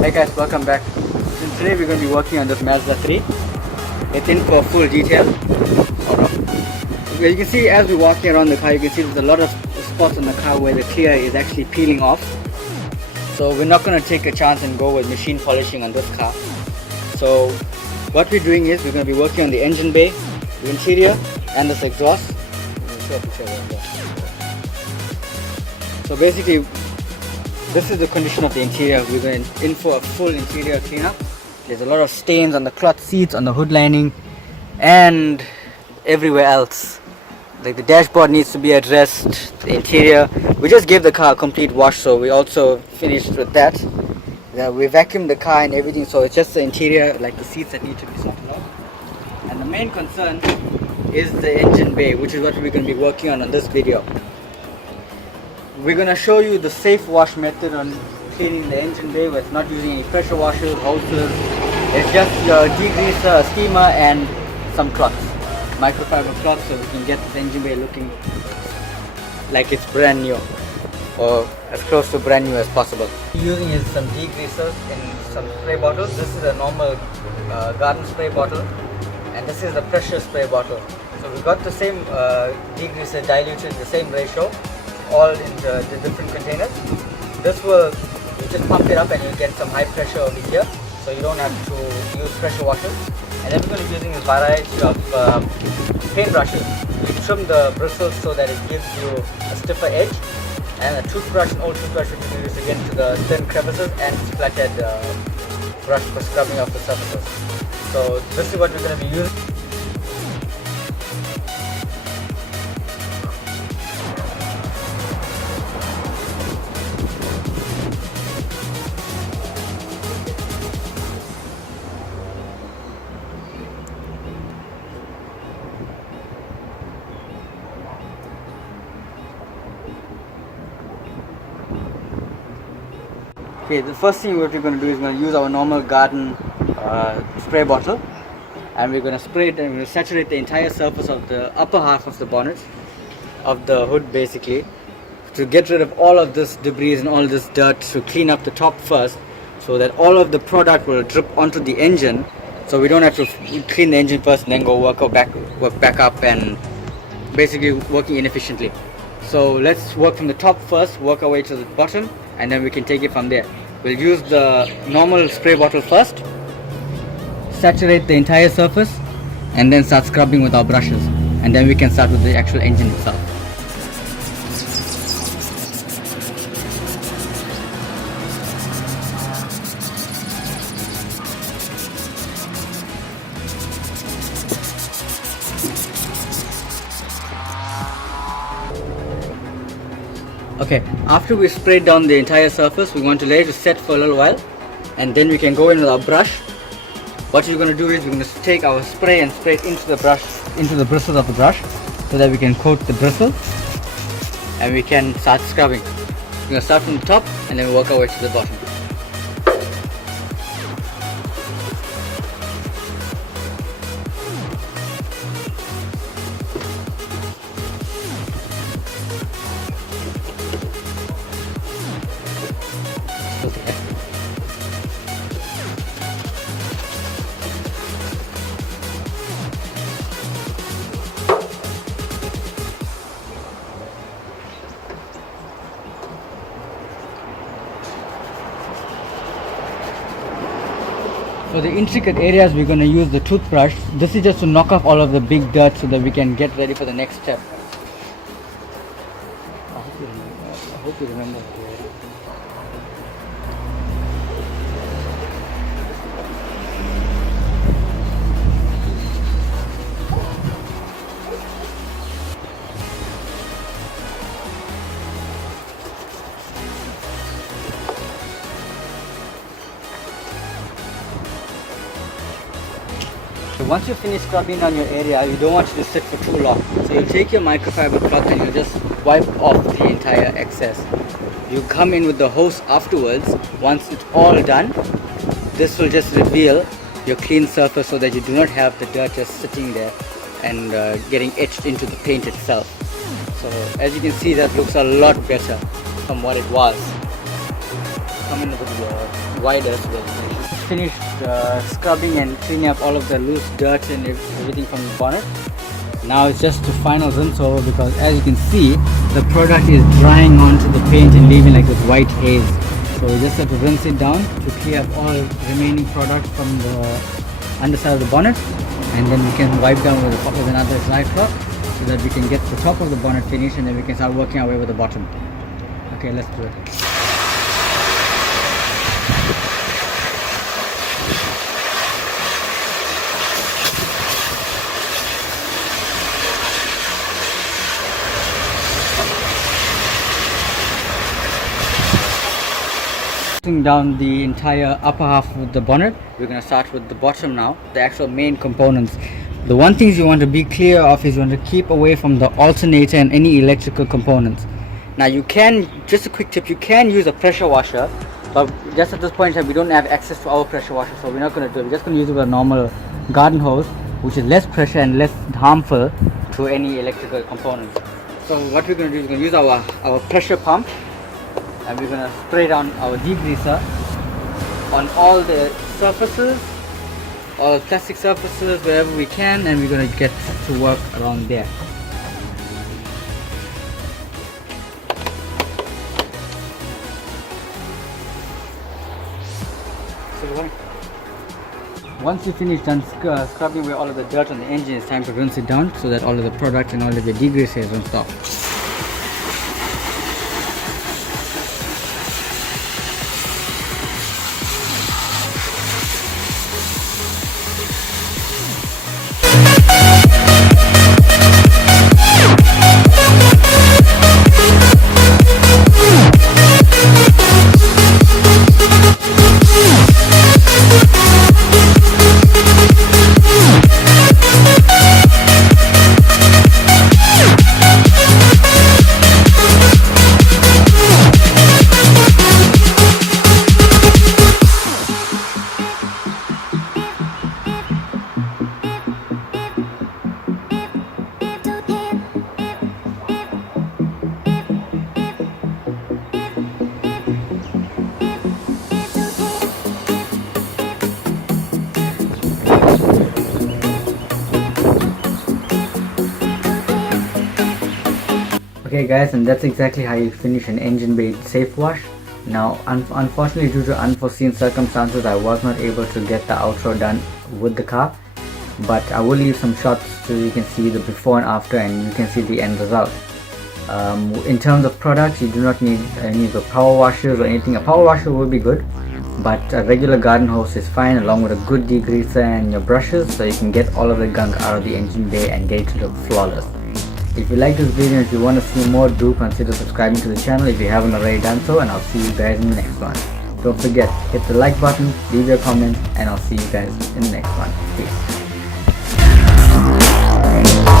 Hey guys, welcome back. So today we're going to be working on this Mazda 3. It's in for full detail. Well, you can see as we're walking around the car, you can see there's a lot of spots on the car where the clear is actually peeling off. So we're not going to take a chance and go with machine polishing on this car. So what we're doing is we're going to be working on the engine bay, the interior and this exhaust. So basically, this is the condition of the interior. We're going in for a full interior cleanup. There's a lot of stains on the cloth seats, on the hood lining, and everywhere else. Like the dashboard needs to be addressed, the interior. We just gave the car a complete wash, so we also finished with that. We vacuumed the car and everything, so it's just the interior, like the seats that need to be sorted out. And the main concern is the engine bay, which is what we're going to be working on this video. We're going to show you the safe wash method on cleaning the engine bay with not using any pressure washers, hoses. It's just your degreaser, a steamer and some cloths, microfiber cloths, so we can get the engine bay looking like it's brand new or as close to brand new as possible. Using is some degreasers in some spray bottles. This is a normal garden spray bottle and this is the pressure spray bottle. So we got the same degreaser diluted, the same ratio, all in the different containers. This will, you just pump it up and you get some high pressure over here, so you don't have to use pressure washers. And then we're going to be using a variety of paintbrushes. We trim the bristles so that it gives you a stiffer edge, and a toothbrush, an old toothbrush we can use again to the thin crevices, and flathead brush for scrubbing off the surfaces. So this is what we're going to be using. Okay, the first thing what we're going to do is we're going to use our normal garden spray bottle, and we're going to spray it and we're going to saturate the entire surface of the upper half of the bonnet, of the hood basically, to get rid of all of this debris and all this dirt, to clean up the top first so that all of the product will drip onto the engine, so we don't have to clean the engine first and then go work back up and basically working inefficiently. So let's work from the top first, work our way to the bottom, and then we can take it from there. We'll use the normal spray bottle first, saturate the entire surface, and then start scrubbing with our brushes, and then we can start with the actual engine itself. Okay, after we sprayed down the entire surface, we want to let it set for a little while, and then we can go in with our brush. What we're going to do is we're going to take our spray and spray it into the brush, into the bristles of the brush, so that we can coat the bristle, and we can start scrubbing. We're going to start from the top and then work our way to the bottom. For the intricate areas, we're going to use the toothbrush. This is just to knock off all of the big dirt so that we can get ready for the next step. I hope you remember. once you finish scrubbing on your area, you don't want it to sit for too long. So you'll take your microfiber cloth and you'll just wipe off the entire excess. You come in with the hose afterwards. Once it's all done, this will just reveal your clean surface so that you do not have the dirt just sitting there and getting etched into the paint itself. So as you can see, that looks a lot better from what it was. Come in with the wider so that you finished scrubbing and cleaning up all of the loose dirt and everything from the bonnet. Now it's just to final rinse over, because as you can see, the product is drying onto the paint and leaving like this white haze. So we just have to rinse it down to clear up all remaining product from the underside of the bonnet, and then we can wipe down with another dry cloth so that we can get the top of the bonnet finished, and then we can start working our way with the bottom. Okay, let's do it. Down the entire upper half of the bonnet, we're going to start with the bottom now, the actual main components. The one things you want to be clear of is you want to keep away from the alternator and any electrical components. Now you can, just a quick tip, you can use a pressure washer, but just at this point in time we don't have access to our pressure washer, so we're not going to do it. We're just going to use it with a normal garden hose, which is less pressure and less harmful to any electrical components. So what we're going to do is we're going to use our pressure pump, and we're going to spray down our degreaser on all the surfaces, all plastic surfaces, wherever we can, and we're going to get to work around there. Once you finish done scrubbing away all of the dirt on the engine, it's time to rinse it down so that all of the product and all of your degreaser is rinsed off. Okay guys, and that's exactly how you finish an engine bay safe wash. Now unfortunately, due to unforeseen circumstances, I was not able to get the outro done with the car, but I will leave some shots so you can see the before and after, and you can see the end result. In terms of products, you do not need any of the power washers or anything. A power washer will be good, but a regular garden hose is fine, along with a good degreaser and your brushes, so you can get all of the gunk out of the engine bay and get it to look flawless. If you like this video and if you want to see more, do consider subscribing to the channel if you haven't already done so, and I'll see you guys in the next one. Don't forget, hit the like button, leave your comments, and I'll see you guys in the next one. Peace.